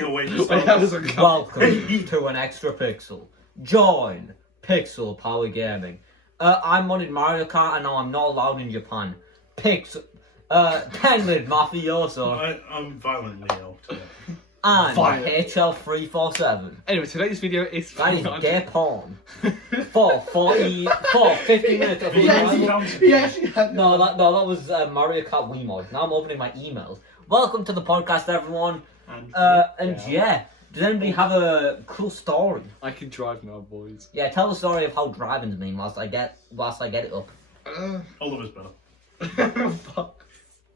Welcome to an extra pixel. Join Pixel Power Gaming. I'm on Mario Kart and now I'm not allowed in Japan. Penlidmafioso I'm violently ill today. and HL347. Anyway, today's video is That is gay porn. For 50 minutes of No, that was Mario Kart Wii mod. Now I'm opening my emails. Welcome to the podcast, everyone. Yeah, does anybody have a cool story? I can drive now, boys. Yeah, tell the story of how driving's been whilst I get it up. Oliver's better. Fuck.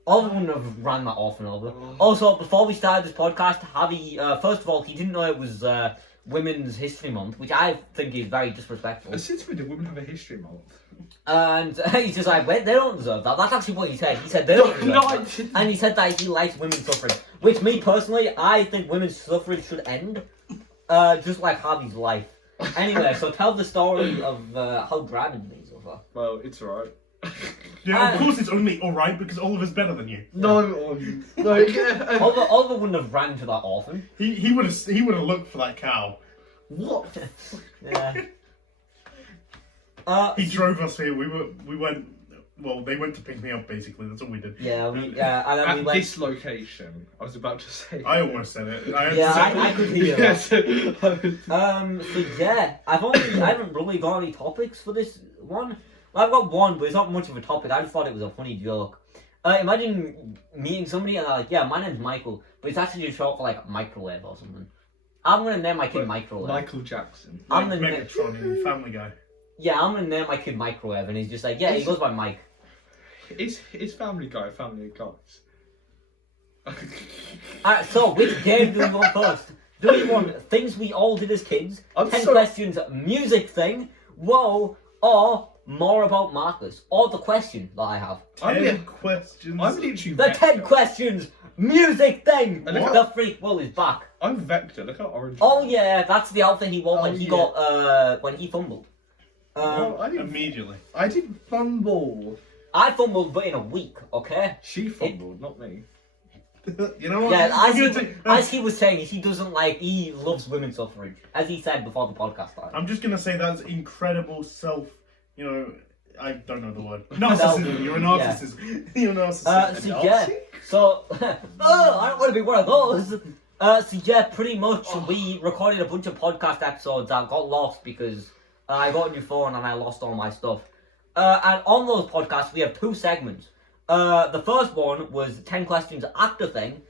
Oliver wouldn't have ran that off and over. Also, before we started this podcast, Javi, first of all, he didn't know it was Women's History Month, which I think is very disrespectful. Since when do women have a history month? And he's just like, wait, they don't deserve that. That's actually what he said. He said they don't deserve that. And he said that he likes women's suffrage. Which, me personally, I think women's suffrage should end. Just like Javi's life. Anyway, so tell the story of how driving's been so far. Well, it's alright. Yeah, of course it's only alright because Oliver's better than you. No, Oliver wouldn't have ran to that orphan. He would have looked for that cow. What? Yeah. He drove us here. We went. Well, they went to pick me up. Basically, that's all we did. Yeah, and then At we went. this location, I was about to say. I almost said it. I could hear that. Yes. So yeah, I haven't really got any topics for this one. Well, I've got one, but it's not much of a topic. I just thought it was a funny joke. Imagine meeting somebody and they're like, "Yeah, my name's Michael," but it's actually just short for like microwave or something. I'm gonna name my kid Microwave. Michael Jackson. I'm Like gonna Megatron in Family Guy. Yeah, I'm gonna name my kid Microwave, and he's just like, yeah, he goes by Mike. Is Family Guy Family Guys? Alright, so which game do we want first? Do we want things we all did as kids, 10 questions music thing, whoa, or more about Marcus, or the question that I have? 10 questions. I'm literally The 10 questions music thing! What? The freak will is back. I'm Vector, look how orange. Oh yeah, that's the outfit he wore when Oh, he yeah. got, when he fumbled. No, I didn't. Immediately. I didn't fumble. I fumbled, but in a week, okay? She fumbled, not me. You know what? Yeah, as he was saying, he loves women's suffrage, as he said before the podcast started. I'm just gonna say that's incredible I don't know the word. Narcissism. You're a narcissist. You're a narcissist. So I don't want to be one of those. So yeah, pretty much we recorded a bunch of podcast episodes that got lost because I got a new phone and I lost all my stuff. And on those podcasts we have two segments. The first one was 10 questions actor thing,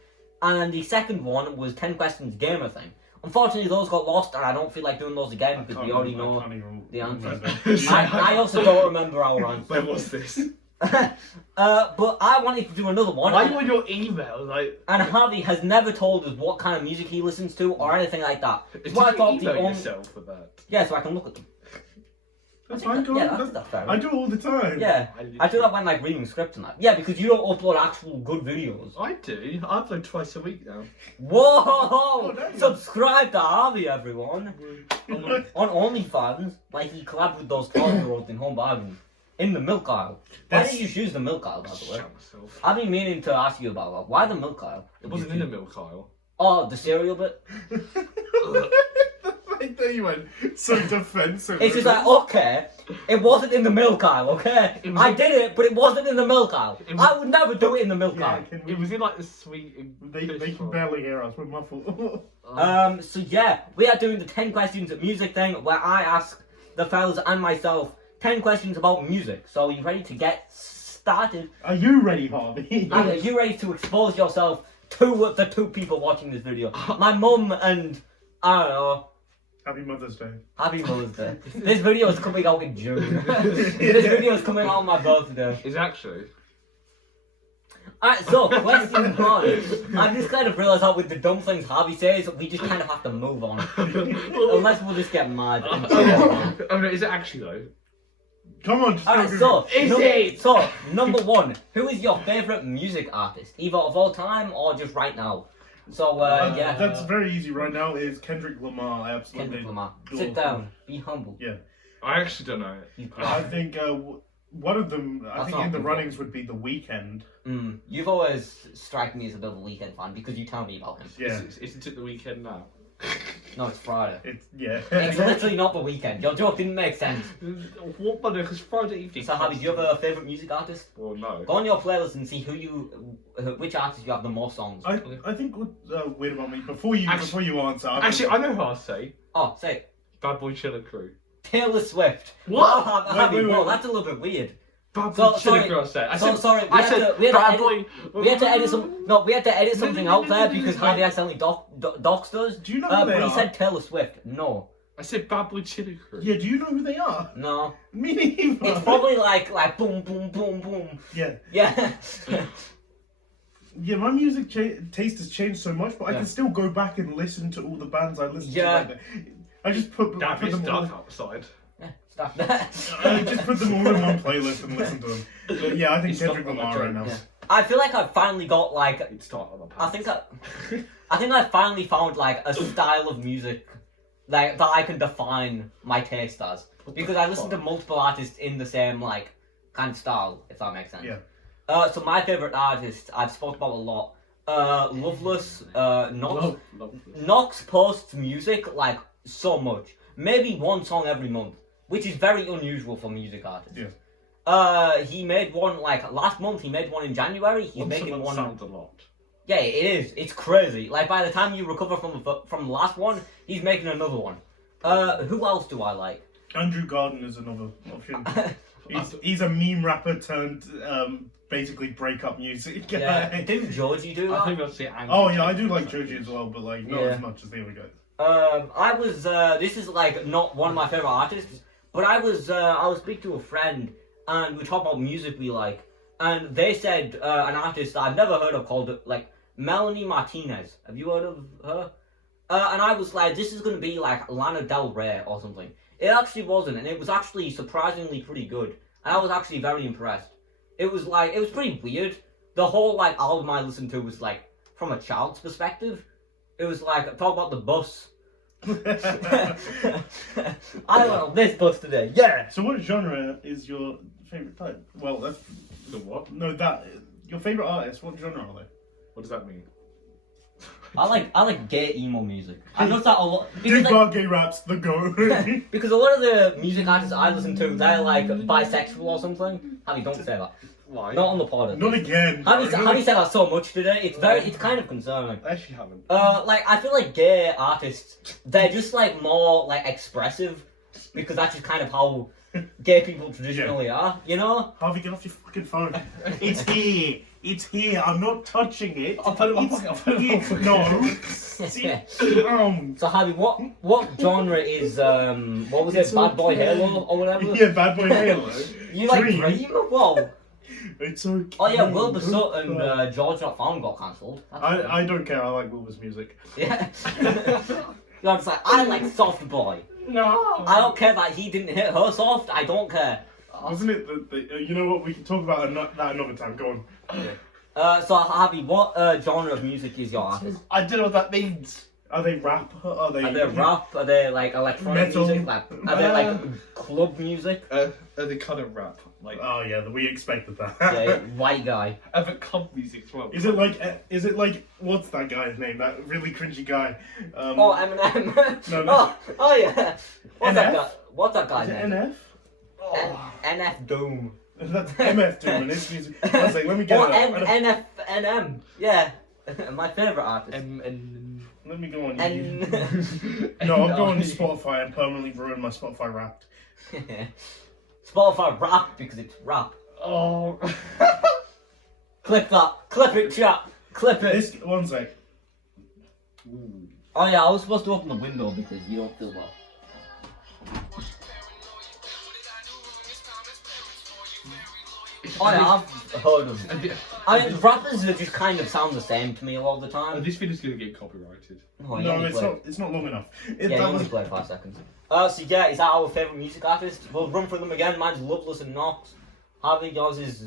and the second one was 10 questions gamer thing. Unfortunately, those got lost, and I don't feel like doing those again because we already know the answers. I also don't remember our answers. Where was this? But I wanted to do another one. Why on your email? And Harvey has never told us what kind of music he listens to or anything like that. Did So I you thought email yourself for that? Yeah, so I can look at them. That's fine, go on. Yeah, that's fair. I do it all the time. Yeah, I do that when like reading scripts and that. Yeah, because you don't upload actual good videos. I do. I upload twice a week now. Whoa! damn. Subscribe to Harvey, everyone. On OnlyFans, like he collabed with those 12-year-olds in Home Bargains. In the milk aisle. Why did you choose the milk aisle, by the way? Shut myself. I've been meaning to ask you about that. Why the milk aisle? It wasn't in the milk aisle. Oh, the cereal bit? Like that you went so defensive. It's just like, okay, it wasn't in the milk aisle, okay? I did it, but it wasn't in the milk aisle. I would never do it in the milk aisle. It was in like the sweet. They can barely hear us. We're muffled. So yeah, we are doing the 10 questions music thing where I ask the fellas and myself 10 questions about music. So you ready to get started? Are you ready, Harvey? Are you ready to expose yourself to the two people watching this video? My mum and, I don't know. Happy Mother's Day. Happy Mother's Day. This video is coming out in June. This video is coming out on my birthday. It's actually. Alright, so question one. I just kind of realised that with the dumb things Harvey says, we just kind of have to move on. Unless we'll just get mad. Oh no, is it actually though? Come on. Alright, so number one, who is your favourite music artist? Either of all time or just right now? So, yeah. That's very easy right now. Is Kendrick Lamar. I absolutely. Kendrick Lamar. adore Sit him. down. Be humble. Yeah. I actually don't know it. Be I proud. think one of them, I That's think not in the good. runnings would be The Weeknd. You've always strike me as a bit of a Weekend fan because you tell me about him. Yeah, Isn't it the weekend now? No, it's Friday. it's It's literally not the weekend. Your joke didn't make sense. What? But because Friday evening. So, Javi, do you have a favourite music artist? Well, no. Go on your playlist and see which artist you have the most songs. I think what's weird about me before you answer. Actually, I know who I'll say. Oh, say it. Bad Boy Chiller Crew. Taylor Swift. What? Oh, Javi, Wait, whoa, wait. that's a little bit weird. Bad So- Boy Chiller sorry. Crew. I said. Sorry, I said we had Bad to Boy. We had to edit some. No, we had to edit something out there because Javi accidentally doxed us. Do you know who they but he are? said Taylor Swift. No, I said Bad Boy Chiller Crew. Yeah, do you know who they are? no. Me neither. It's probably like boom, boom, boom, boom. Yeah. Yeah. Yeah, my music taste has changed so much, but I Yeah. can still go back and listen to all the bands I listened Yeah. to. Like, I just put Damn, it's them all. dark outside. Stop that. I just put them all in one playlist and listen to them. But yeah, I think It's Kendrick not Lamar my right now. Yeah. I feel like I've finally got like. It's dark on the I pants. think I finally found like a style of music like that I can define my taste as because I listen to multiple artists in the same like kind of style, if that makes sense. Yeah. So my favorite artist I've spoken about a lot. Loveless. Nox. Nox posts music like so much. Maybe one song every month, which is very unusual for music artists. Yeah. He made one like last month. He made one in January. He's making one. Sounds a lot. Yeah, it is. It's crazy. Like by the time you recover from the last one, he's making another one. Who else do I like? Andrew Garden is another option. He's a meme rapper turned basically breakup music guy. Yeah, didn't Georgie do that? I think I'll say Andy. Oh yeah, I do like Joji as well, but like not Yeah. as much as the other guys. I was. This is like not one of my favorite artists, but I was speaking to a friend and we talked about music we like, and they said an artist that I've never heard of called like Melanie Martinez. Have you heard of her? And I was like, this is gonna be like Lana Del Rey or something. It actually wasn't, and it was actually surprisingly pretty good, and I was actually very impressed. It was pretty weird. The whole like album I listened to was like from a child's perspective. It was like talk about the bus. I went on this bus today. Yeah. So what genre is your favorite type? Well, that's The what? no that your favorite artist. What genre are they? What does that mean? I like gay emo music. I noticed that a lot because, Big like, bar gay raps, the go. because a lot of the music artists I listen to, they're like bisexual or something. Honey, don't say that. Why? Not on the pod. Not again. Honey said that so much today. It's kind of concerning. I actually haven't. Like I feel like gay artists, they're just like more like expressive because that's just kind of how gay people traditionally are, you know? Harvey, get off your fucking phone. It's here. It's here. I'm not touching it. I'll put it on It's my pocket, I'll put it on here. my pocket. No. See, So Harvey, what genre is what was it, It's Bad Boy okay. Halo or whatever? yeah, Bad Boy Halo. You like Dream. Dream? Whoa. It's okay. Oh yeah, Wilbur Sutton, Don't George Not Found got cancelled. I don't care. I like Wilbur's music. Yeah. You're just like, I like Soft Boy. No. I don't care that he didn't hit her soft. I don't care. Wasn't it you know what? We can talk about that another time. Go on. So Harvey, what genre of music is your artist? I don't know what that means. Are they rap? Are they rap? Are they like electronic Metal. music? Like, are they like club music? They kind of rap like Oh yeah, we expected that. Yeah, white guy. but club music as well. Is it like what's that guy's name? That really cringy guy. Oh, Eminem. No. Oh yeah. What's that NF? guy? What's that Is guy's it name? NF? NF Doom. That's MF Doom and his music. I was like, let me get Or it up. NM. Yeah. My favorite artist. Let me go on N. YouTube. No, I'll go on Spotify and permanently ruin my Spotify Wrapped. Spotify rap because it's rap. Oh. Clip that. Clip it, chat. Clip it. This one sec. Oh yeah, I was supposed to open the window because you don't feel well. Oh yeah, I've heard of them. I mean, rappers that just kind of sound the same to me a lot of the time. This video's gonna get copyrighted. Oh, you No, only it's played- not. It's not long enough. Yeah, you only played 5 seconds. So yeah, is that our favourite music artist? We'll run through them again. Mine's Loveless and Nox. Harvey, yours is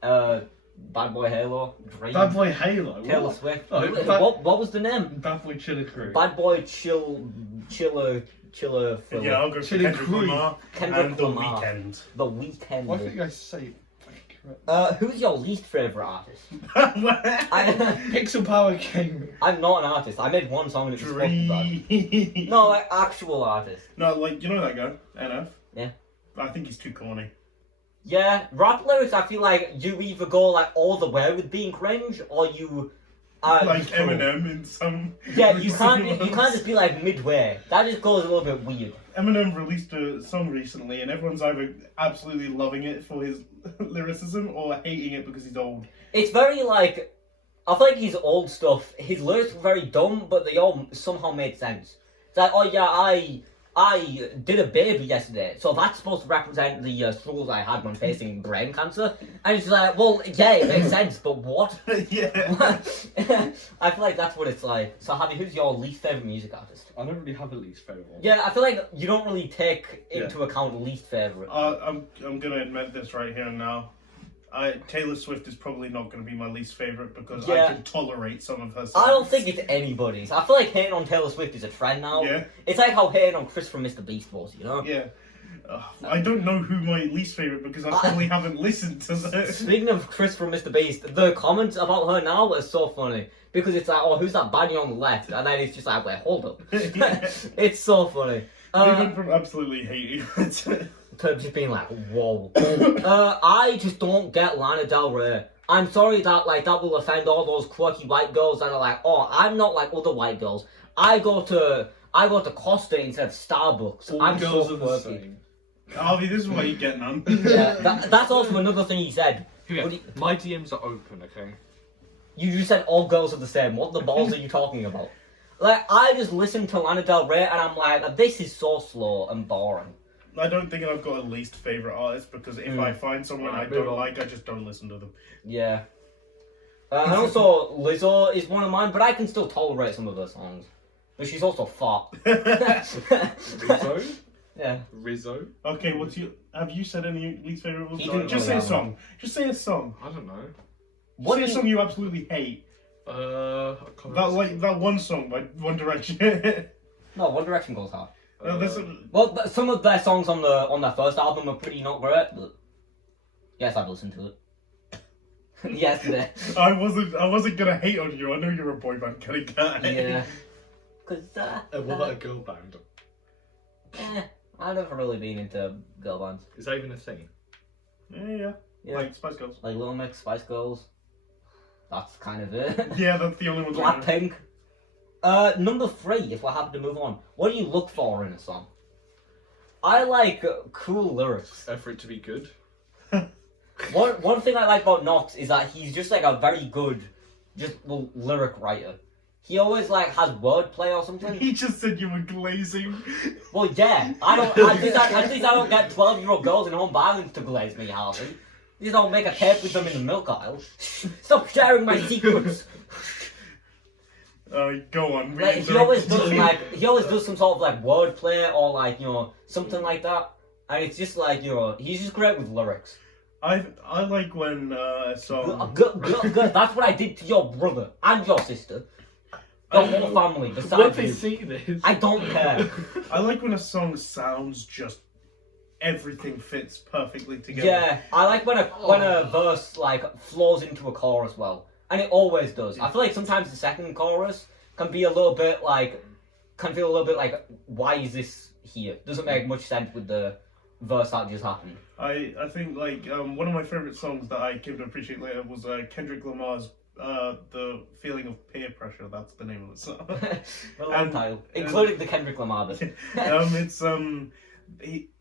Bad Boy Halo, Dream, Bad Boy Halo. Taylor What? Swift. Oh, what was the name? Bad Boy Chiller Crew. Bad Boy Chill chiller thriller. Yeah, I'll go for Chili Kendrick Cruise. Lamar Kendrick and The Lamar. Weeknd. The Weeknd. Why can't you guys say correct? Who's your least favorite artist? What? Pixel Power Gaming. I'm not an artist. I made one song and it was fucking bad. Dree. No, like actual artist. No, like, you know that guy? NF? Yeah. I think he's too corny. Yeah, rap lyrics. I feel like you either go like all the way with being cringe, or you Like just cool. Eminem in some... Yeah, you can't just be like midway. That just goes a little bit weird. Eminem released a song recently, and everyone's either absolutely loving it for his lyricism or hating it because he's old. It's very like, I feel like his old stuff. His lyrics were very dumb, but they all somehow made sense. It's like, oh yeah, I did a baby yesterday, so that's supposed to represent the struggles I had when facing brain cancer. And it's like, well, yeah, it makes sense, but what? Yeah. I feel like that's what it's like. So, Javi, who's your least favorite music artist? I don't really have a least favorite one. Yeah, I feel like you don't really take into account least favorite. I'm gonna admit this right here and now. Taylor Swift is probably not going to be my least favorite because I Yeah. can tolerate some of her songs. I don't think it's anybody's. I feel like hating on Taylor Swift is a trend now. Yeah. It's like how hating on Chris from Mr. Beast was, you know? Yeah. I don't know who my least favorite because I probably haven't listened to that. Speaking of Chris from Mr. Beast, the comments about her now are so funny. Because it's like, oh, who's that baddie on the left? And then it's just like, wait, hold up. It's so funny. Even from absolutely hating it. To just being like, whoa. I just don't get Lana Del Rey. I'm sorry that that will offend all those quirky white girls that are like, oh, I'm not like other white girls. I go to Costa instead of Starbucks. All I'm girls so are the quirky. same. Harvey, this is what you're getting on. Yeah, that's also another thing he said. Yeah, What do you- my DMs are open, okay? You just said all girls are the same. What the balls are you talking about? Like, I just listen to Lana Del Rey and I'm like, this is so slow and boring. I don't think I've got a least favorite artist because if I find someone I Alright, don't move on. like, I just don't listen to them. Yeah. And also, Lizzo is one of mine, but I can still tolerate some of her songs. But she's also fat. Rizzo? Yeah. Rizzo? Okay, have you said any least favorite He song? didn't Just say really a have song. Just say a song. I don't know. What say a do song you absolutely hate. I can't That remember. that one song by One Direction. No, One Direction goes hard. There's Well, some of their songs on their first album are pretty not great, but yes, I've listened to it. Yesterday. I wasn't gonna hate on you. I know you're a boy band kind of guy. Yeah. Cause What about a girl band? I've never really been into girl bands. Is that even a thing? Yeah. Yeah. Like Spice Girls. Like Little Mix, Spice Girls. That's kind of it. Yeah, that's the only one. I know. Blackpink. Number 3, if we're happy to move on. What do you look for in a song? I like cool lyrics. For it to be good? One thing I like about Knox is that he's just like a very good, lyric writer. He always like has wordplay or something. He just said you were glazing. Well, yeah, I don't. At least I don't get 12-year-old girls in home bargains to glaze me, Harvey. You don't make a tape with them in the milk aisle. Stop sharing my secrets. Go on. Like, he always does some sort of like wordplay or like something like that, and it's just like he's just great with lyrics. I like when a song. Good. That's what I did to your brother and your sister. The whole family. When Besides they you. see this. I don't care. I like when a song sounds just everything fits perfectly together. Yeah, I like when a verse like flows into a chorus well, and it always does. I feel like sometimes the second chorus can feel a little bit like, why is this here? Doesn't make much sense with the verse that just happened. I think like one of my favorite songs that I came to appreciate later was Kendrick Lamar's "The Feeling of Peer Pressure." That's the name of the song. A long title, including the Kendrick Lamar bit. It's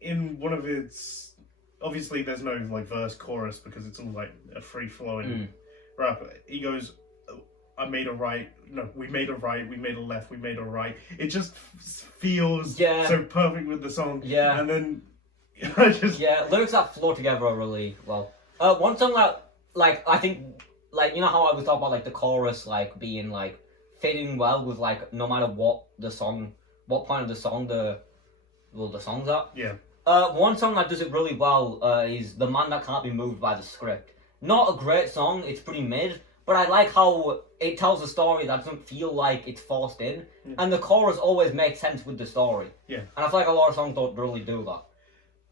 in one of its. Obviously, there's no like verse chorus because it's all like a free flowing rap. He goes, "I made a right. No, we made a right. We made a left. We made a right." It just feels so perfect with the song. Yeah. And then I just lyrics that flow together are really well. One song that I think how I was talking about the chorus being fitting well with no matter what point of the song the song's at. Yeah. One song that does it really well is "The Man That Can't Be Moved by the Script." Not a great song, it's pretty mid, but I like how it tells a story that doesn't feel like it's forced in, Yeah. and the chorus always makes sense with the story. Yeah. And I feel like a lot of songs don't really do that.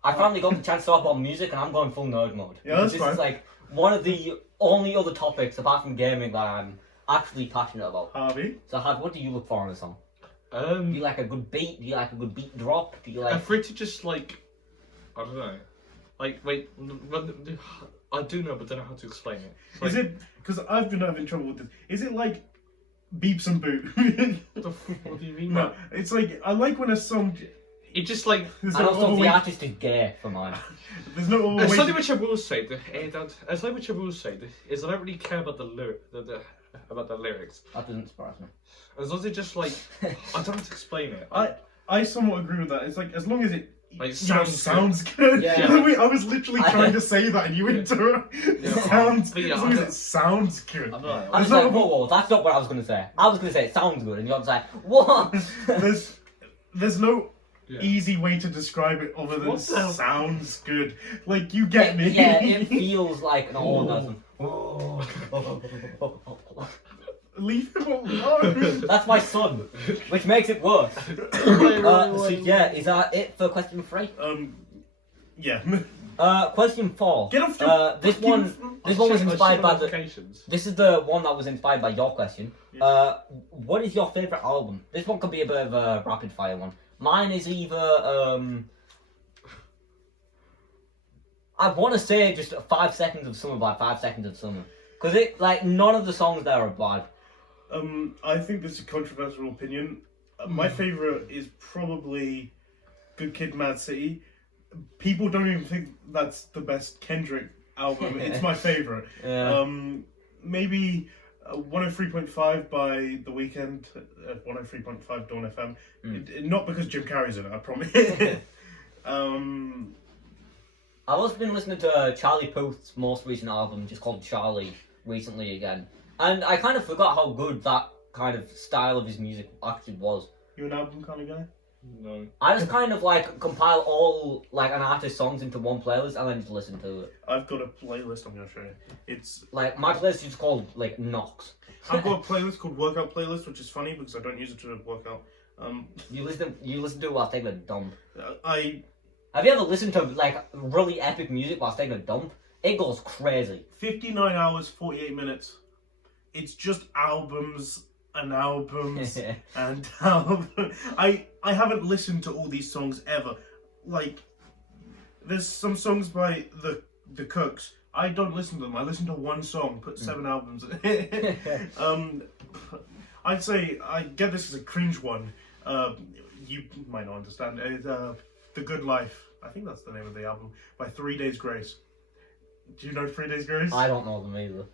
I finally got the chance to talk about music, and I'm going full nerd mode. Yeah, that's this fine. is like one of the only other topics apart from gaming that I'm actually passionate about. Harvey? So, Harv, what do you look for in a song? Do you like a good beat? Do you like a good beat drop? Do you like? I'm free to just like, I don't know, like wait, I do know, but don't know how to explain it. Like, Is it, because I've been having trouble with this, is it like beeps and boot? what do you mean? No, it's like, I like when a song... It just like There's And no also, the overweight- artist is gay for mine. There's no overweight- something which I will say. Something which I will say is I don't really care about about the lyrics. That doesn't surprise me. As long as it just like I don't know how to explain it. I somewhat agree with that. It's like, as long as it Like, sounds good. Yeah. Wait, I was literally trying to say that and you interrupted. Yeah. Sounds, But yeah, as long as I it sounds good. I'm not. I was It's like, not- whoa, that's not what I was going to say. I was going to say it sounds good, and you're like, what? There's no Yeah. easy way to describe it other than What the- sounds good. Like, you get me. Yeah, it feels like an orgasm. Leave him alone. That's my son, which makes it worse. So yeah, is that it for question 3? Yeah. Question 4. Get off your This fucking one, phone. this one was inspired by the. notifications. This is the one that was inspired by your question. Yeah. What is your favorite album? This one could be a bit of a rapid fire one. Mine is either I want to say just 5 seconds of summer by 5 seconds of summer, because it like none of the songs there are bad. I think this is a controversial opinion. My favorite is probably Good Kid, Mad City. People don't even think that's the best Kendrick album. It's my favorite. Yeah. Maybe 103.5 by The Weeknd, 103.5 Dawn FM. Not because Jim Carrey's in it, I promise. I've also been listening to Charlie Puth's most recent album, just called Charlie, recently again, and I kind of forgot how good that kind of style of his music actually was. You an album kind of guy? No. I just kind of like compile all like an artist's songs into one playlist and then just listen to it. I've got a playlist I'm going to show you. It's Like my playlist is called like Knox. I've got a playlist called Workout Playlist, which is funny because I don't use it to work out. You listen to it while taking a dump. I Have you ever listened to like really epic music while taking a dump? It goes crazy. 59 hours, 48 minutes. It's just albums and albums and albums. I haven't listened to all these songs ever. Like, there's some songs by the Cooks. I don't listen to them. I listen to one song, put 7 albums in it. I'd say I get this as a cringe one. You might not understand. It's The Good Life. I think that's the name of the album. By 3 Days Grace. Do you know 3 Days Grace? I don't know them either.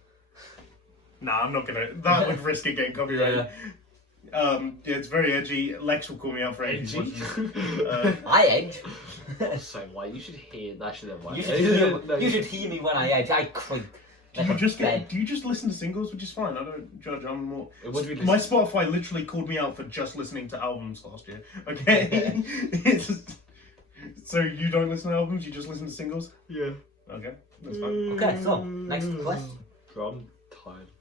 Nah, I'm not gonna. That would risk it getting copyrighted. Yeah, it's very edgy. Lex will call me out for edgy. I edge. So like you should hear that shit. You should hear me when I edge. I creak. Do you just listen to singles, which is fine. I don't judge. I'm more. What do we listen My to? Spotify literally called me out for just listening to albums last year. Okay. So you don't listen to albums. You just listen to singles. Yeah. Okay, that's fine. Okay, so next question. I'm tired.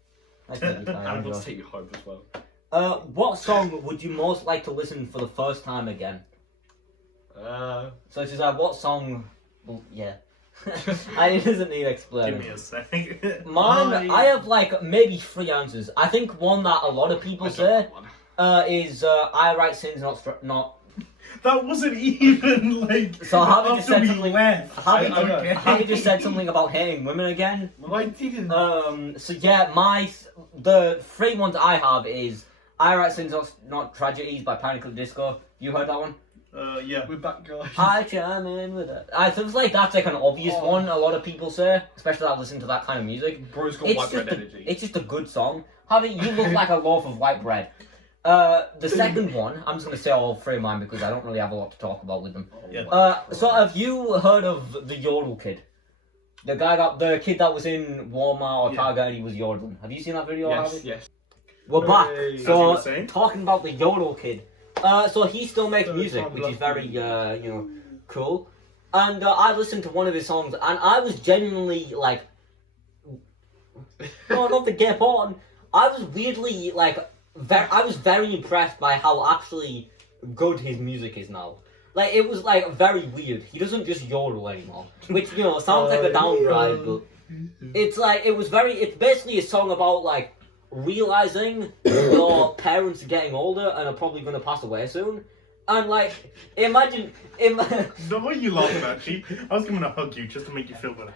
Nice to meet you, And I Kyle. want to take you home as well. What song would you most like to listen for the first time again? So it's just like, what song? Well, yeah. It doesn't need explaining. Give me a second. Mine, I have like maybe 3 answers. I think one that a lot of people say is I write sins, not. That wasn't even like. So Harvey just after said we something. left. Harvey just said something about hating women again. Well, I didn't. So yeah, the 3 ones I have is I Write Sins Not Tragedies by Panic at the Disco. You heard that one? Yeah. We're back, guys. I chime in with it. I feel like that's like an obvious one. A lot of people say, especially that listen to that kind of music. Bro's got It's white just bread energy. it's just a good song. Harvey, you look like a loaf of white bread. The second one, I'm just gonna say all 3 of mine because I don't really have a lot to talk about with them. Yeah. So have you heard of the Yodel Kid? The kid that was in Walmart or Target and he was yodeling. Have you seen that video? Yes, Harvey? yes. We're back. Hey. As you So were saying? talking about the Yodel Kid. So he still makes So music, it's which is not very cool. And I listened to one of his songs, and I was genuinely like, No, not the gay porn. I was weirdly like, I was very impressed by how actually good his music is now. Like it was like very weird. He doesn't just yodel anymore, which sounds like a downgrade, but it's like it's basically a song about like realizing your parents are getting older and are probably gonna pass away soon. And like, imagine. The way you laughing at, Chief, I was going to hug you just to make you feel better.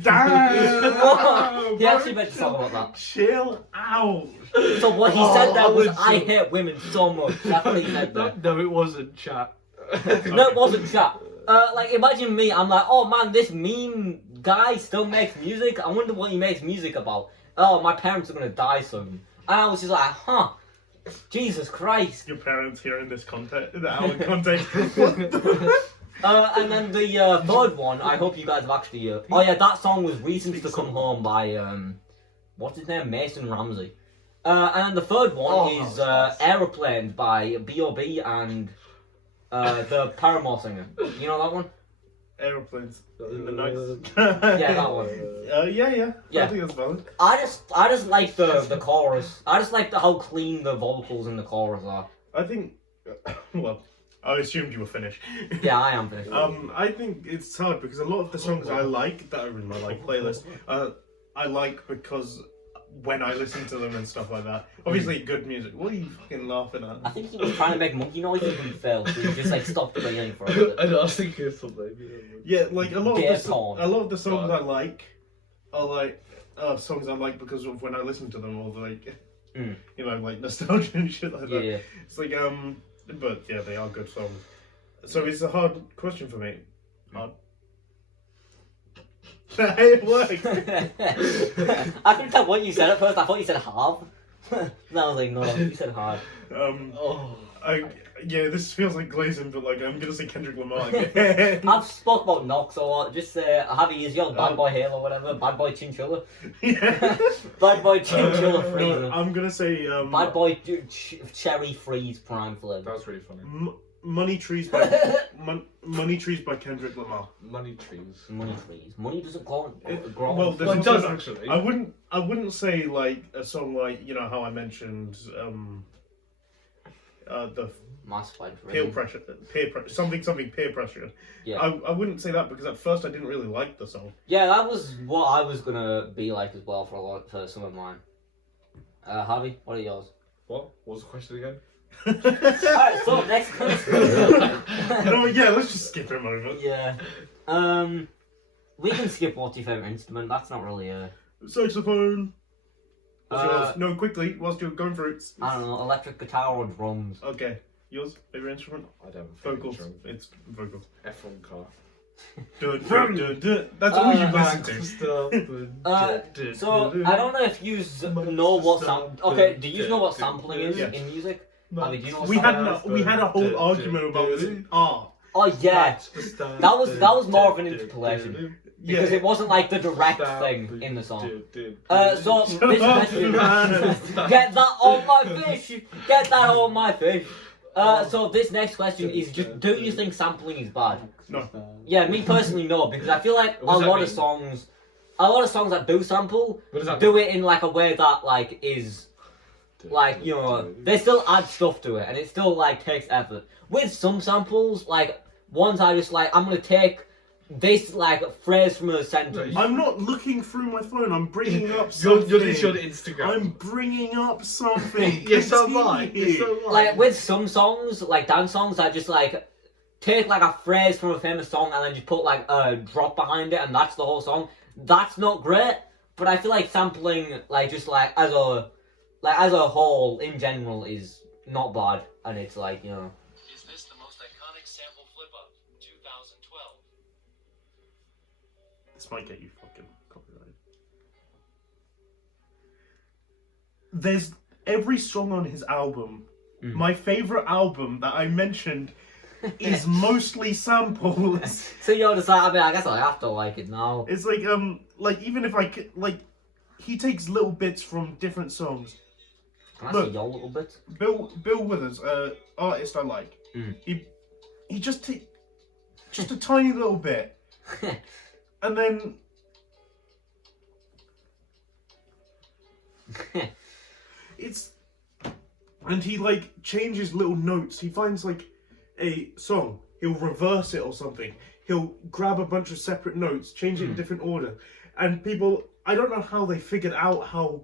Damn! He actually meant to talk about that. Chill out. So what he said there was, I hate women so much. That's what he said there. No, it wasn't, chat. No, it wasn't chat. Like, imagine me, I'm like, oh man, this meme guy still makes music. I wonder what he makes music about. Oh, my parents are gonna die soon. And I was just like, huh. Jesus Christ. Your parents here in this context, in our context. And then the third one, I hope you guys have actually. Oh yeah, that song was "Reasons to Come Home" by what's his name, Mason Ramsey. And then the third one is "Aeroplane" by B.O.B. and the Paramore singer. You know that one? Aeroplanes in the night. Yeah, that one. Yeah. Yeah. I think that's valid. I just like the chorus. I just like how clean the vocals in the chorus are. I think. Well, I assumed you were finished. Yeah, I am finished. I think it's hard because a lot of the songs I like that are in my playlist, I like because when I listen to them and stuff like that. Obviously, good music. What are you fucking laughing at? I think he was trying to make monkey noises but he failed, so he just like stopped playing for a bit. I know, I was thinking of something. Yeah, like a lot of the songs I like are like songs I like because of when I listen to them, or like like nostalgia and shit like that. Yeah. It's like but yeah, they are good songs. So it's a hard question for me. Hard. It worked. I couldn't tell what you said at first. I thought you said half. And I was like, no, you said hard. Yeah, this feels like glazing, but like I'm gonna say Kendrick Lamar again. I've spoke about Knox, so just say, Javi, is your Bad Boy Halo or whatever? Bad Boy Chinchilla? Yeah. Bad Boy Chinchilla Freeze. No, I'm gonna say Bad Boy Cherry Freeze Prime Flavor. That was really funny. Money Trees by Money Trees by Kendrick Lamar. Money trees. Money trees. Money doesn't grow. Well, Well, it does actually. I wouldn't say like a song like how I mentioned the Massified peer pressure, something peer pressure. Yeah. I wouldn't say that because at first I didn't really like the song. Yeah, that was what I was gonna be like as well for some of mine. Javi, what are yours? What was the question again? Alright, so next question. Yeah, let's just skip him over. Yeah. We can skip what's your favourite instrument. That's not really a. Saxophone. What's yours? No, quickly, whilst you're going through it. I don't know, electric guitar or drums. Okay. Yours? Favorite instrument? I don't. Vocals. It's vocals. F1 car. That's all you listen to. So I don't know if you know what Okay, do you know what sampling is Yes. in music? I mean, do you know what We had a whole argument about this. Oh yeah, that was more of an interpolation because it wasn't like the direct thing in the song. So this question, get that on my fish, get that on my fish. So this next question is just: do you think sampling is bad? No. Yeah, me personally, no, because I feel like a lot of songs that do sample do it in like a way that like is. Like, they still add stuff to it, and it still, like, takes effort. With some samples, like, ones I just, like, I'm gonna take this, like, phrase from a sentence. I'm not looking through my phone, I'm bringing up something. You're just on Instagram. I'm bringing up something. Yes, so am I. Like, with some songs, like, dance songs, I just, like, take, like, a phrase from a famous song and then just put, like, a drop behind it, and that's the whole song. That's not great, but I feel like sampling, like, just, like, as a whole, in general, is not bad, and it's like, Is this the most iconic sample flip up 2012? This might get you fucking copyrighted. There's every song on his album. My favorite album that I mentioned is mostly samples. So you're just like, I mean, I guess I have to like it now. It's like even if he takes little bits from different songs. Can I see your little bit? Bill Withers, artist I like. He just takes just a tiny little bit, and then It's and he like changes little notes. He finds like a song, he'll reverse it or something. He'll grab a bunch of separate notes, change it in different order, and people. I don't know how they figured out how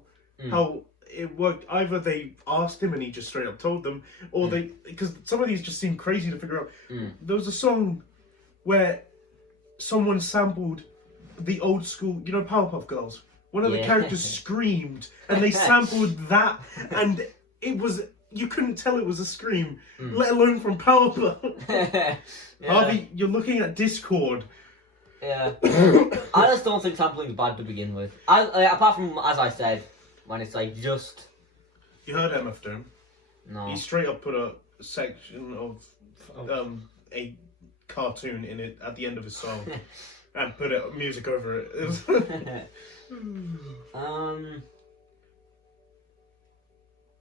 it worked. Either they asked him and he just straight up told them, or they because some of these just seem crazy to figure out. There was a song where someone sampled the old school, you know, Powerpuff Girls. One of the characters screamed, and they sampled that, and it was, you couldn't tell it was a scream, let alone from Powerpuff. Harvey, you're looking at Discord. Yeah. I just don't think sampling's bad to begin with. Apart from, as I said, when it's like just... You heard MF Doom? No. He straight up put a section of a cartoon in it at the end of his song. And put music over it.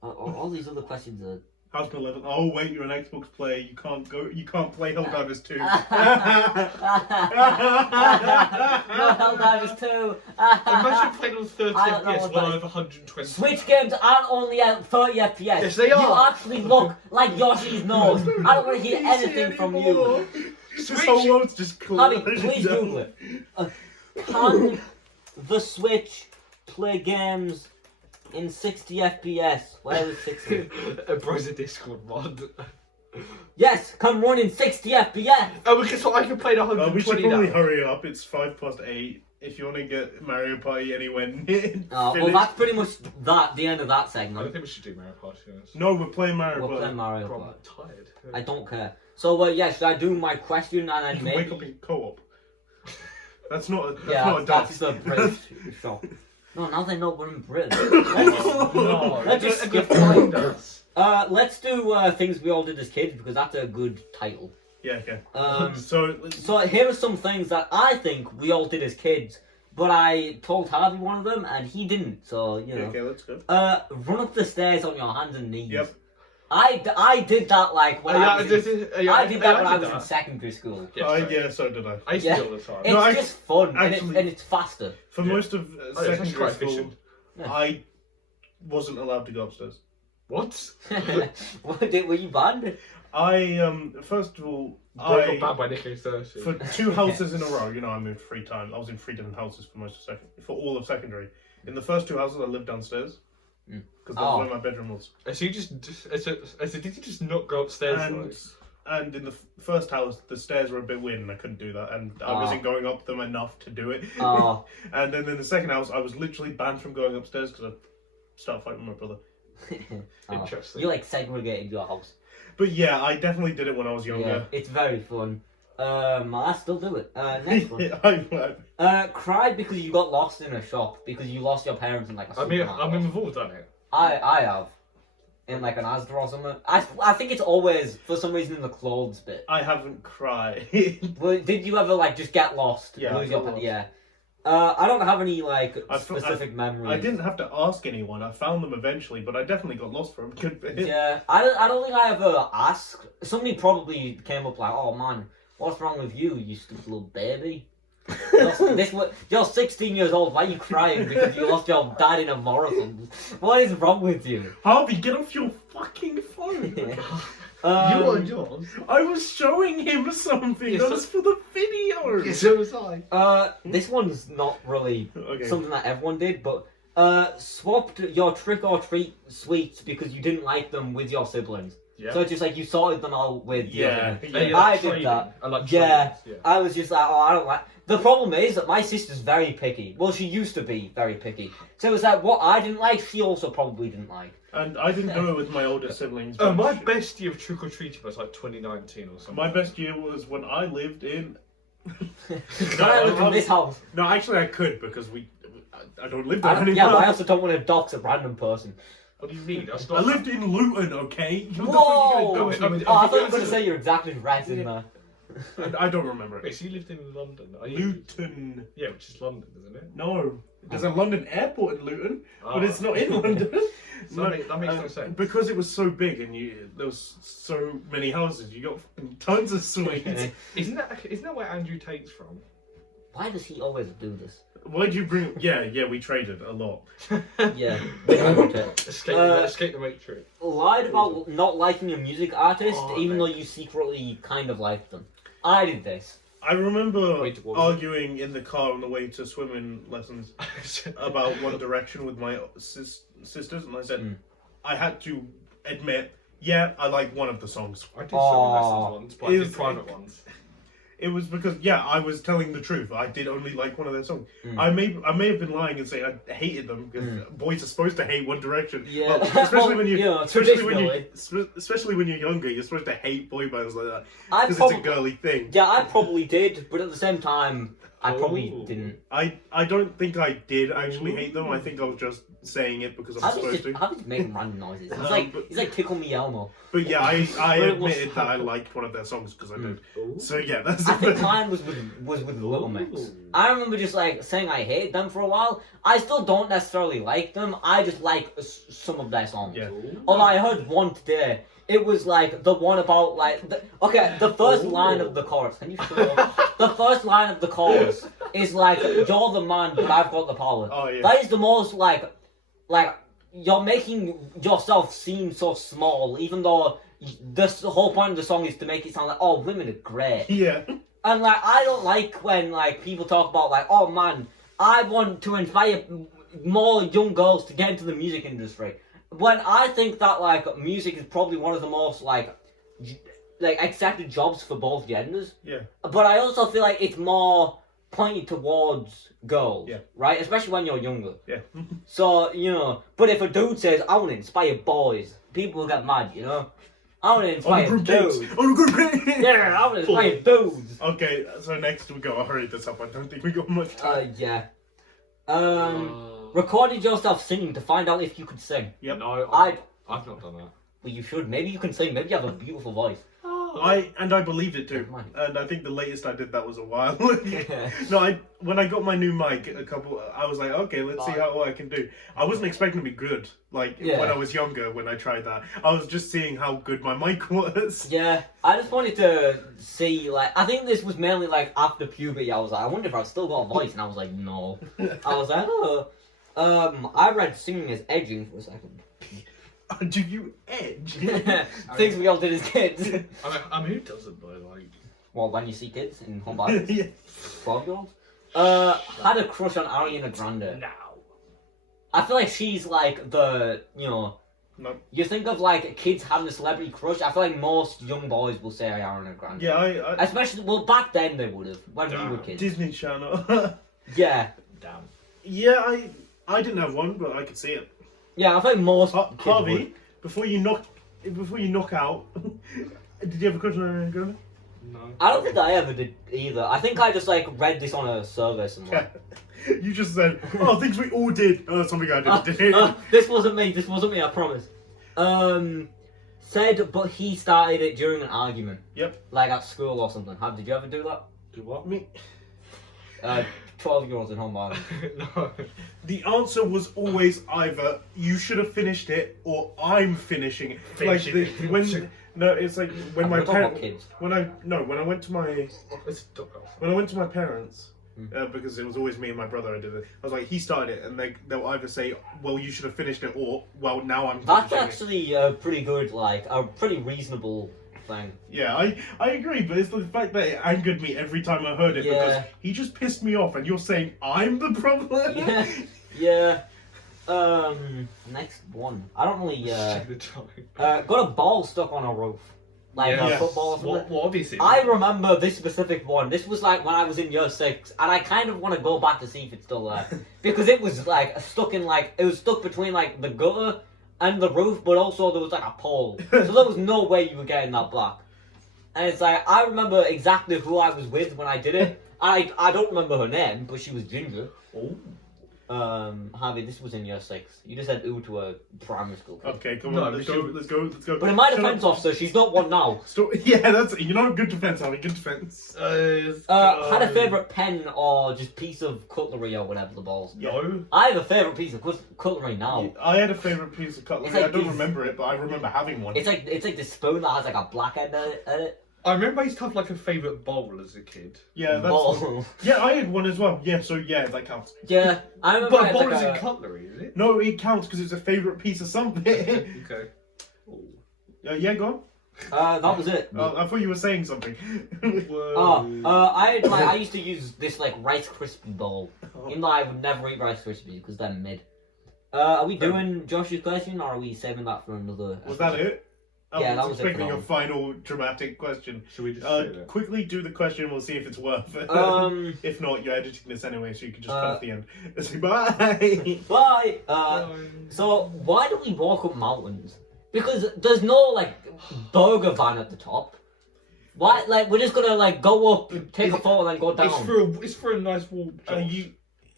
All these other questions are... How's my level? Oh wait, you're an Xbox player. You can't go. You can't play Helldivers 2. No, Helldivers 2. Imagine playing on 30 I don't know FPS what while that I have 120. Switch games aren't only at 30 FPS. Yes, they You are. actually look like Yoshi's nose. I don't want to hear anything from you. This whole world's just Harvey, closed. please Google it. Can the Switch play games in 60 FPS? Where is 60? Bro's a Discord mod. Yes, can run in 60 FPS. Oh, because what I can play at 120 We should probably now. hurry up. It's 8:05. If you want to get Mario Party anywhere near. Well, that's pretty much the end of that I segment. don't think we should do Mario Party. Honestly. No, we're playing Mario We're Party. playing Mario Bro, Kart. I'm tired. I don't care. So, yeah, should I do my question and then You can maybe... wake up in co-op. That's not a. That's Yeah, not a that's dog. the British show. No, now they know we're in Britain. Let's just skip behind us. let's do things we all did as kids because that's a good title. Yeah. Okay. So So here are some things that I think we all did as kids, but I told Harvey one of them and he didn't. So you know. Okay, let's go. Run up the stairs on your hands and knees. Yep. I did that like when I was I did that when I was in that. secondary school. Yeah, so did I. I used to do it all the time. It's No, just fun actually- and it's faster. For most of it's actually secondary quite school, efficient. Yeah. I wasn't allowed to go upstairs. What? Were you banned? I first of all, Bro got banned by Nico 30. for 2 houses in a row, you know, I moved 3 times. I was in 3 different houses for all of secondary. In the first 2 houses, I lived downstairs because that's where my bedroom was. So you did you just not go upstairs? And in the first house, the stairs were a bit weird, and I couldn't do that, and I wasn't going up them enough to do it. Oh. And then in the second house, I was literally banned from going upstairs because I started fighting with my brother. Interesting. You like segregated your house. But yeah, I definitely did it when I was Yeah, younger. it's very fun. I still do it. Next one. I'm glad. Cried because you got lost in a shop because you lost your parents in like a supermarket. I mean, we've all done it. I have. In like an Asda or something. I think it's always, for some reason, in the clothes bit. I haven't cried. Well, did you ever like just get lost? Yeah, Lose I your got lost. Yeah. I don't have any like I specific memories. I didn't have to ask anyone. I found them eventually, but I definitely got lost for a good bit. Yeah, I don't think I ever asked. Somebody probably came up like, "Oh man, what's wrong with you, you stupid little baby? You're 16 years old. Why are you crying because you lost your dad in a marathon? What is wrong with you?" Harvey, get off your fucking phone. You on yours? I was showing him something. Yes, That was for the video. So was I. This one's not really Okay. something that everyone did, but swapped your trick or treat sweets because you didn't like them with your siblings. Yeah. So it's just like you sorted them out with the Yeah. other. Yeah, I like did trading. that. I like Yeah. trades, yeah. I was just like, oh, I don't like. The problem is that my sister's very picky. Well, she used to be very picky. So it was like what I didn't like, she also probably didn't like. And I didn't do it with my older siblings. Oh, but my best year of trick or treating was like 2019 or something. my best year was when I lived in. When I lived in this house. No, actually, I could because I don't live there Yeah, anymore. but I also don't want to dox a random person. What do you mean? That's I not. lived in Luton, okay? What the fuck Whoa! are you gonna do? Oh, I thought you were going to say you're exactly right in there. I don't remember Wait, it. so you lived in London? Are you... Luton. Yeah, which is London, isn't it? No. There's a London airport in Luton, Oh. but it's not in London. So that makes no sense. Because it was so big and there was so many houses, you got tons of sweets. Isn't that where Andrew Tate's from? Why does he always do this? Why'd you bring? Yeah, we traded a lot. Yeah. Escape Escape the Matrix. Lied about not liking a music artist, even though you secretly kind of liked them. I did this. I remember Wait, what? arguing in the car on the way to swimming lessons about One Direction with my sisters, and I said I had to admit, yeah, I like one of the songs. I did swimming lessons once, but I did private ones. It was because I was telling the truth. I did only like one of their songs. I may have been lying and saying I hated them because boys are supposed to hate One Direction. Yeah, well, especially when you, traditionally. especially when you're younger, you're supposed to hate boy bands like that I because it's a girly thing. Yeah, I probably did, but at the same time, I probably didn't. I don't think I did actually hate them. I think I was just saying it because I'm supposed to. How did you make random noises? It's like Tickle Me Elmo. But yeah, I admitted that I liked one of their songs because I did. So yeah, that's. I think mine was with Little Mix. I remember just like saying I hate them for a while. I still don't necessarily like them. I just like some of their songs. Yeah. Although I heard one today. It was like the one about like the first line of the chorus. Can you shut up? The first line of the chorus is like you're the man, but I've got the power. Oh yeah. That is the most like you're making yourself seem so small, even though the whole point of the song is to make it sound like women are great. Yeah. And like I don't like when like people talk about like man, I want to inspire more young girls to get into the music industry. When I think that like music is probably one of the most like accepted jobs for both genders. Yeah. But I also feel like it's more pointed towards girls. Yeah. Right? Especially when you're younger. Yeah. So, but if a dude says, I want to inspire boys, people will get mad, I want to inspire dudes. Yeah, I want to inspire dudes. Okay, so next we go. I'll hurry this up. I don't think we got much time. Yeah. Recorded yourself singing to find out if you could sing. Yep. No, I've not done that. Well, you should. Maybe you can sing. Maybe you have a beautiful voice. I believed it too, and I think the latest I did that was a while. No, when I got my new mic, I was like, okay, let's see how I can do. I wasn't expecting to be good, when I was younger, when I tried that. I was just seeing how good my mic was. Yeah, I just wanted to see, I think this was mainly, after puberty, I was like, I wonder if I've still got a voice, and I was like, no. I was like, I read singing as edging for a second. Do you edge? Things we all did as kids. I mean, who doesn't, though? Well, when you see kids in home bars. Yeah. 12-year-olds. Had a crush on Ariana Grande. Now. I feel like she's the, No. You think of kids having a celebrity crush, I feel like most young boys will say Ariana Grande. Yeah, I Especially, back then they would have, when we were kids. Disney Channel. Yeah. Damn. Yeah, I didn't have one, but I could see it. Yeah, I think most kids Harvey, would. before you knock out, did you have a crush on Ariana Grande? No. I don't think I ever did either. I think I just read this on a survey somewhere. You just said, things we all did. Oh, something I did. This wasn't me, I promise. Said, but he started it during an argument. Yep. At school or something. Did you ever do that? Do what? Me. 12-year-olds in home bar. No. The answer was always either you should have finished it or I'm finishing it. It's like when my parents. When I went to my parents. Because it was always me and my brother who did it. I was like, he started it, and they'll either say, well, you should have finished it, or, well, now I'm finishing That's actually a pretty good, a pretty reasonable thing. Yeah, I agree, but it's the fact that it angered me every time I heard it, because he just pissed me off, and you're saying I'm the problem? Yeah. Next one. I don't really, got a ball stuck on a roof. A football or something. What have you seen? I remember this specific one. This was when I was in year 6, and I kind of want to go back to see if it's still there. Because it was stuck in it was stuck between the gutter and the roof, but also there was a pole. So there was no way you were getting that back. And it's I remember exactly who I was with when I did it. I don't remember her name, but she was Ginger. Oh. Harvey, this was in year 6. You just said ooh to a primary school kid. Okay, come on, let's go. But in my defense, officer, she's not one now. Yeah, that's good defense, Harvey. Good defense. Had a favourite pen or just piece of cutlery or whatever the balls. No. I have a favourite piece of cutlery now. I had a favourite piece of cutlery. I don't remember it, but I remember having one. It's like this spoon that has a black end at it. I remember I used to have like a favourite bowl as a kid. Yeah, that's Ball. yeah. I had one as well. Yeah, so yeah, that counts. Yeah, I remember. I But had, bowl like, isn't a- cutlery, is it? No, it counts because it's a favorite piece of something. Okay. Yeah, go that was it. on. I thought you were saying something. I used to use this like Rice Krispie bowl. Oh. Even though I would never eat Rice Krispies because they're mid. Are we doing Josh's question or are we saving that for another? Was that it? Yeah, I that was was it for expecting now. your final dramatic question. Should we just say that? Quickly do the question. We'll see if it's worth it. If not, you're editing this anyway, so you can just cut off the end. Say bye. Bye. So why do we walk up mountains? Because there's no like burger van at the top. Why? Like we're just gonna like go up, take a photo, and then go down. It's for a nice walk. Josh.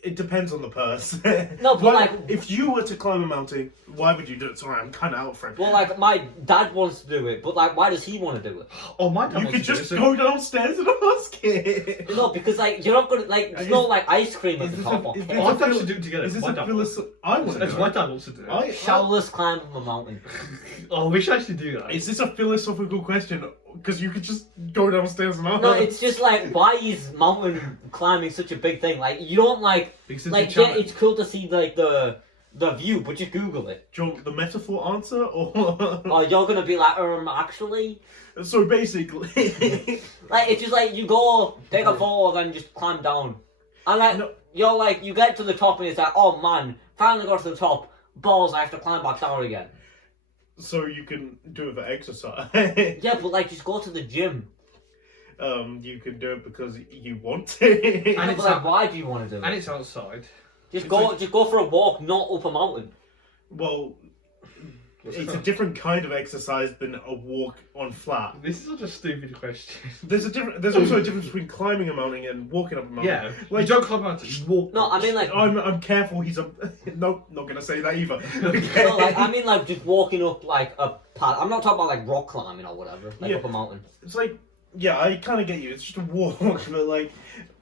It depends on the person. No, but Why- like- if you were to climb a mountain, why would you do it? Sorry, I'm kind of out for it. Well, like my dad wants to do it, but like, why does he want to do it? Oh, my dad You wants could to do just it, go downstairs and ask it. No, because like you're not gonna like. There's no like ice cream at the top. Or is cake. this Oh, I a thought we philo- should do it together. Is this My a dad philosophy? I want to That's do my it. dad wants to do it. Showers climb up a mountain. Oh, we should actually do that. Is this a philosophical question? Because you could just go downstairs and ask. No, it's just like why is mountain climbing such a big thing? Like you don't like Because it's like a yeah, challenge. it's cool to see like the view, but just Google it. Do you want the metaphor answer or? Or you're gonna be like, actually, So basically, like it's just like you go take a photo, then just climb down, and like No. you're like you get to the top and it's like, oh man, finally got to the top. Balls, I have to climb back down again. so you can do it for exercise. Yeah, but like just go to the gym. You can do it because you want to. And it's it's like, out- why do you want to do And it? it's outside. Just it's go, like- just go for a walk, not up a mountain. Well, it's a different kind of exercise than a walk on flat. This is such a stupid question. There's also a difference between climbing a mountain and walking up a mountain. Yeah, Like- you don't climb out to just walk. No, I mean like, I'm careful. He's a no, not gonna say that either. Okay. no, like I mean like just walking up like a path. I'm not talking about like rock climbing or whatever, like Yeah. up a mountain. It's like, yeah, I kind of get you. It's just a walk, but like,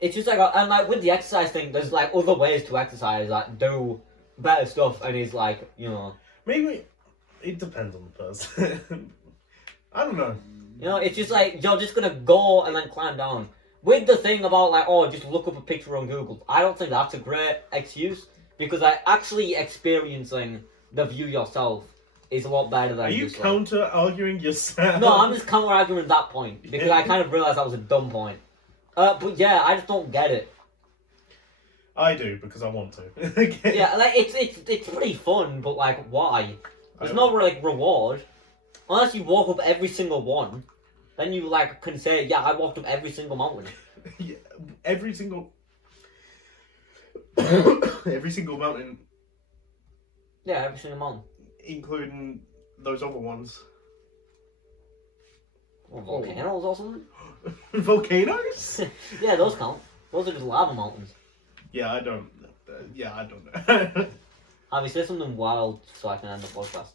It's just like, and like with the exercise thing, there's like other ways to exercise that do better stuff, and it's like, you know, maybe it depends on the person. I don't know. it's just like you're just gonna go and then climb down. With the thing about like, oh, just look up a picture on Google, I don't think that's a great excuse because like actually experiencing the view yourself is a lot better than Are you just, like- counter arguing yourself? No, I'm just counter arguing that point because I kind of realized that was a dumb point. But yeah, I just don't get it. I do because I want to. Okay. Yeah, like it's pretty fun, but like why? There's no like reward unless you walk up every single one. Then you like can say, yeah, I walked up every single mountain. Yeah, every single mountain, Yeah, every single mountain. including those other ones. Or volcanoes or something. Volcanoes? Yeah, those count. Those are just lava mountains. Yeah, I don't know. Have you said something wild so I can end the podcast?